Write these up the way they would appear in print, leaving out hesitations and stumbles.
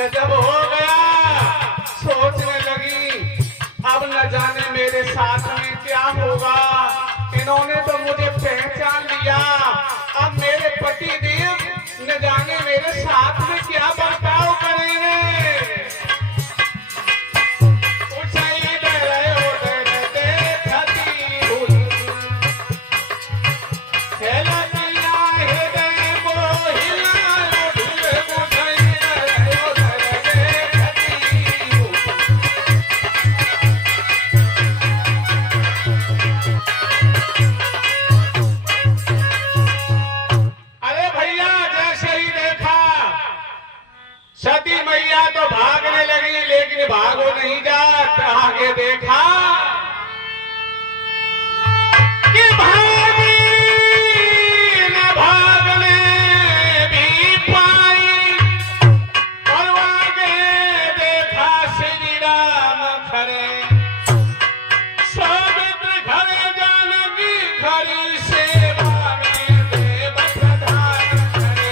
गजब हो गया। सोचने लगी अब न जाने मेरे साथ में क्या होगा। इन्होंने तो मुझे पहचान लिया, अब मेरे पति देव न जाने मेरे साथ में क्या बर्ताव करेंगे। सती मैया तो भागने लगी, लेकिन भागो नहीं जात। आगे देखा कि भागी न भागने भी पाई, और आगे देखा श्री राम खड़े, सौमित्र खड़े जानकी खड़ी सेवा में देव प्रधान खड़े।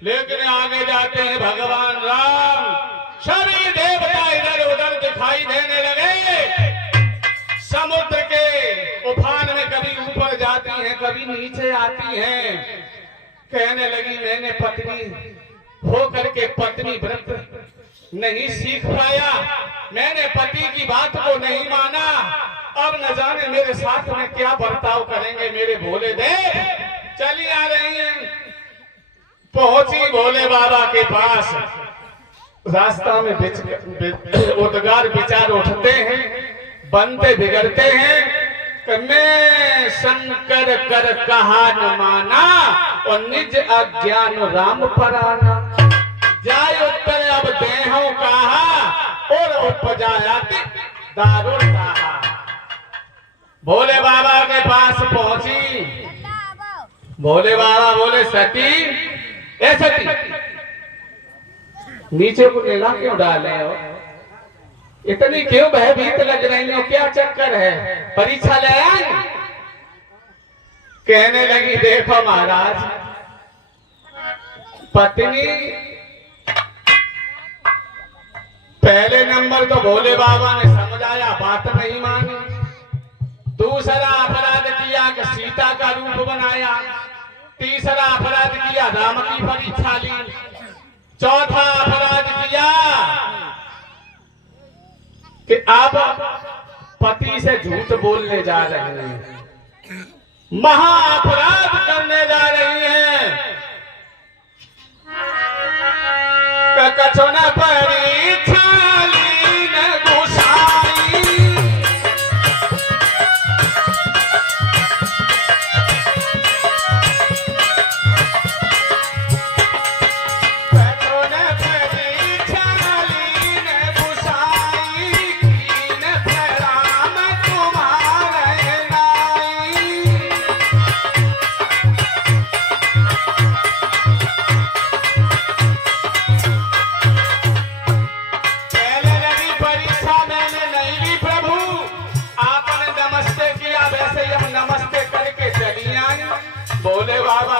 लेकिन आगे जाते हैं भगवान राम, सभी देवता इधर उधर दिखाई देने लगे। समुद्र के उफान में कभी ऊपर जाती हैं, कभी नीचे आती हैं। कहने लगी मैंने पत्नी होकर के पत्नी व्रत नहीं सीख पाया, मैंने पति की बात को नहीं माना। अब न जाने मेरे साथ में क्या बर्ताव करेंगे मेरे भोले देव। चली आ रही हैं, पहुंची भोले बाबा के पास। रास्ता में उद्गार विचार उठते हैं, बनते बिगड़ते हैं कि मैं शंकर कर कहा न माना, और निज अज्ञान राम पराना। जाय उत्तर अब देहों कहा, और उपजायाति दारुण कहा। भोले बाबा के पास पहुंची। भोले बाबा बोले सती ऐसा नीचे को नीला क्यों डाले हो, इतनी क्यों भयभीत लग रही हो, क्या चक्कर है, परीक्षा ले आए। कहने लगी देखो महाराज, पत्नी पहले नंबर तो भोले बाबा ने समझाया, बात नहीं मानी। दूसरा अपराध किया कि सीता का रूप बनाया। तीसरा अपराध किया राम की परीक्षा ली। चौथा अपराध किया कि अब पति से झूठ बोलने जा रहे हैं, महा अपराध करने जा रही हैं। कछो न परीक्षा ली न गुसाई,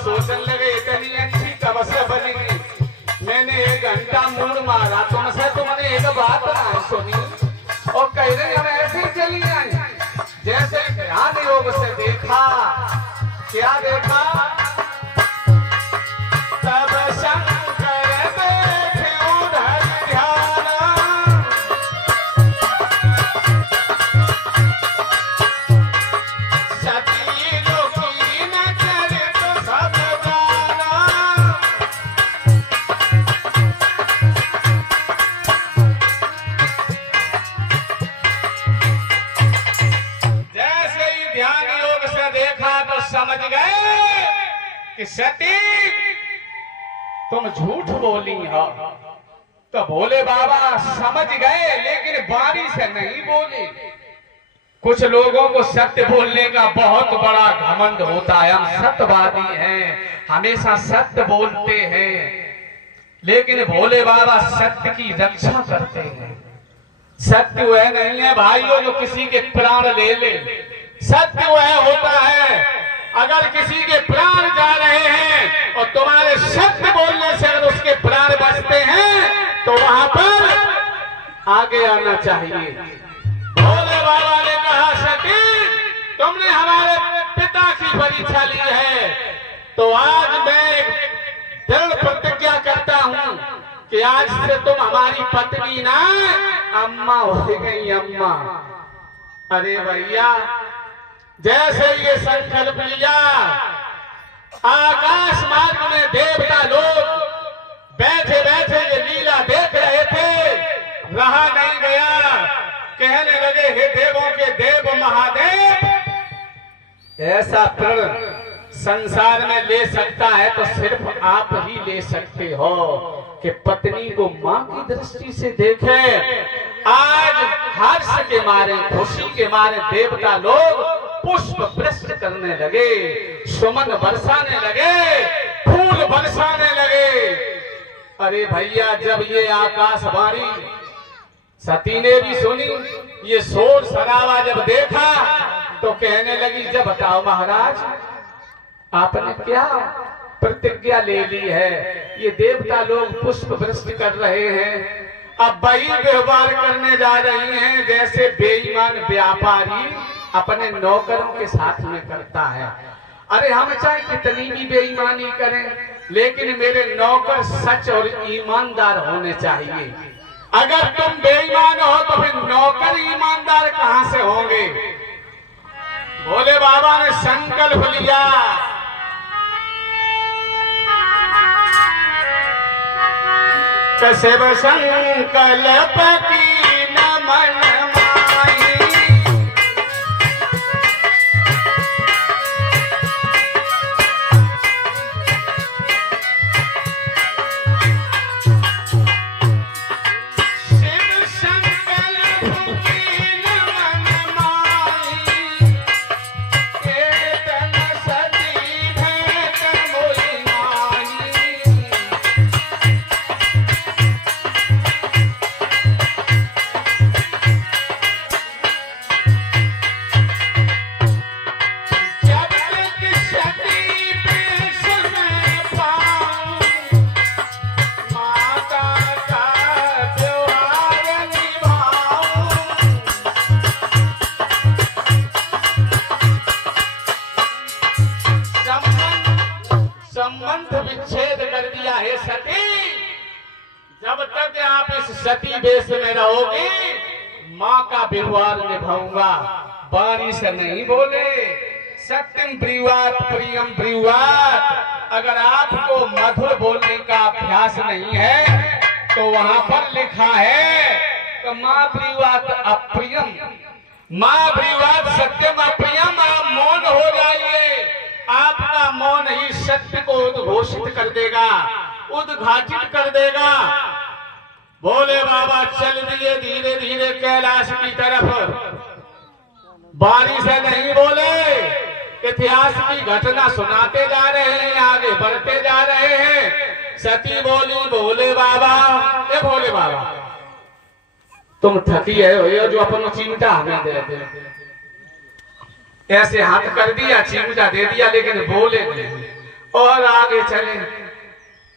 सोचने लगे इतनी अच्छी तपस्या बनेगी। मैंने 1 घंटा मूड मारा तुमसे, तुमने एक बात ना सुनी, और कह रहे हम ऐसे चली आई। जैसे ध्यान योग से देखा, क्या देखा, तब शंकर बैठे उधर ध्यान। कि सती तुम झूठ बोली हो। तो भोले बाबा समझ गए, लेकिन बारी से नहीं बोले। कुछ लोगों को सत्य बोलने का बहुत बड़ा घमंड होता है, हम सत्यवादी हैं, हमेशा सत्य बोलते हैं। लेकिन भोले बाबा सत्य की रक्षा करते हैं। सत्य वह नहीं है भाइयों जो किसी के प्राण ले ले। सत्य वह होता है अगर किसी के प्राण जा रहे हैं और तुम्हारे सत्य बोलने से अगर उसके प्राण बचते हैं तो वहां पर आगे आना चाहिए। भोले बाबा ने कहा सती तुमने हमारे पिता की परीक्षा ली है, तो आज मैं दृढ़ प्रतिज्ञा करता हूं कि आज से तुम हमारी पत्नी ना अम्मा हो गई, अम्मा। अरे भैया जैसे ये संकल्प लिया, आकाश मार्ग में देवता लोग बैठे बैठे ये लीला देख रहे थे, रहा नहीं गया। कहने लगे हे देवों के देव महादेव, ऐसा प्रण संसार में ले सकता है तो सिर्फ आप ही ले सकते हो कि पत्नी को मां की दृष्टि से देखे। आज हर्ष के मारे, खुशी के मारे देवता लोग पुष्प वृष्टि करने लगे, सुमन बरसाने लगे, फूल बरसाने लगे। अरे भैया जब ये आकाशवाणी सती ने भी सुनी, ये शोर शराबा जब देखा तो कहने लगी जब बताओ महाराज आपने क्या प्रतिज्ञा ले ली है। ये देवता लोग पुष्प वृष्टि कर रहे हैं, अब वही व्यवहार करने जा रही हैं जैसे बेईमान व्यापारी अपने नौकरों के साथ में करता है। अरे हम चाहे कितनी भी बेईमानी करें, लेकिन मेरे नौकर सच और ईमानदार होने चाहिए। अगर तुम बेईमान हो तो फिर नौकर ईमानदार कहां से होंगे। भोले बाबा ने संकल्प लिया, शिव संकल्प की नमन माही, शिव संकल्प की नमन माही, केतन सती भेंट मोहि नाहि। संबंध विच्छेद कर दिया है सती। जब तक आप इस सती वेश में रहोगे माँ का व्यवहार निभाऊंगा। बारी से नहीं बोले, सत्यम ब्रीवात प्रियम ब्रीवात। अगर आपको मधुर बोलने का अभ्यास नहीं है तो वहां पर लिखा है कि माँ ब्रीवात अप्रियम, माँ ब्रीवात सत्यम अप्रियम। आप मौन हो जाइए, आपका मौन ही सत्य को उद्घोषित कर देगा, उद्घाटित कर देगा। भोले बाबा चल दिए धीरे धीरे कैलाश की तरफ। बारी से नहीं बोले, इतिहास की घटना सुनाते जा रहे हैं, आगे बढ़ते जा रहे हैं। सती बोली भोले बाबा, ए भोले बाबा तुम थकी है जो अपन चिंता हमें दे दे। ऐसे हाथ कर दिया, चिमटा दे दिया, लेकिन बोले नहीं और आगे चले।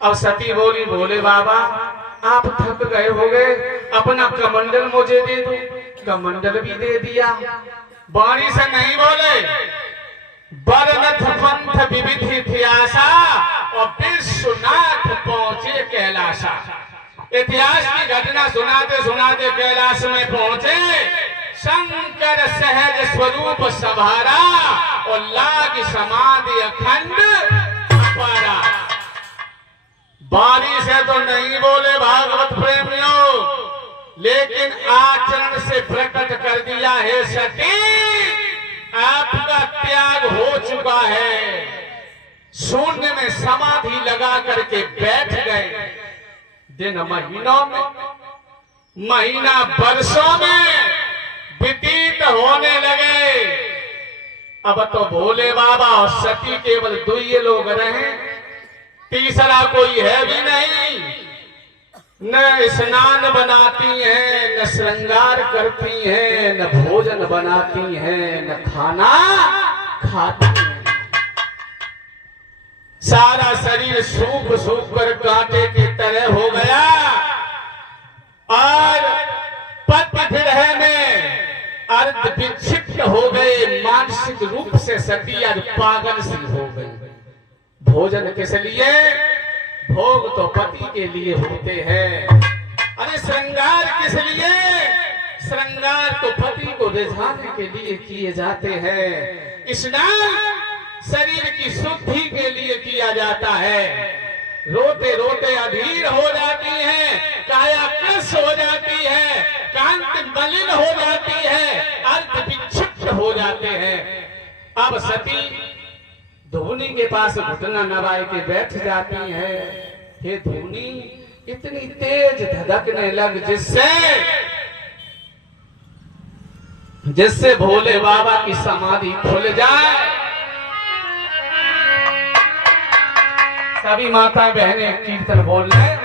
अब सती बोली भोले बाबा आप थक गए हो गए, अपना कमंडल मुझे दे दो। कमंडल भी दे दिया। बाणी से नहीं बोले, बरनथ पंथ विविधि थी आशा और विश्वनाथ पहुंचे कैलाशा। इतिहास की घटना सुनाते सुनाते कैलाश में पहुंचे। शंकर सहज स्वरूप सभारा और लाग समाधि अखंड अपारा। बारी से तो नहीं बोले भागवत प्रेमियों, लेकिन आचरण से प्रकट कर दिया है सती आपका त्याग हो चुका है। शून्य में समाधि लगा करके बैठ गए। दिन महीनों में, महीना वर्षों में व्यतीत होने लगे। अब तो भोले बाबा और सती केवल दो ही लोग रहे, तीसरा कोई है भी नहीं। न स्नान बनाती हैं, न श्रृंगार करती हैं, न भोजन बनाती हैं, न खाना खाती हैं। सारा शरीर सूख सूख कर कांटे की तरह हो गया और पति विरह में अर्ध विक्षिप्त हो गए। मानसिक रूप से सती आज पागल सी हो गई। भोजन किस लिए? भोग तो पति के लिए होते हैं। अरे श्रृंगार किस लिए? श्रृंगार तो पति को रिझाने के लिए किए जाते हैं। स्नान शरीर की शुद्धि के लिए किया जाता है। रोते रोते अधीर हो जाती है, काया कृश हो जाती है, कांति मलिन हो जाती है, अर्थ विक्षिप्त हो जाते हैं। अब सती धूनी के पास घुटना नवाए के बैठ जाती है। हे धूनी, इतनी तेज धधकने लग जिससे भोले बाबा की समाधि खुल जाए। सभी माता बहनें कीर्तन बोल रहे हैं।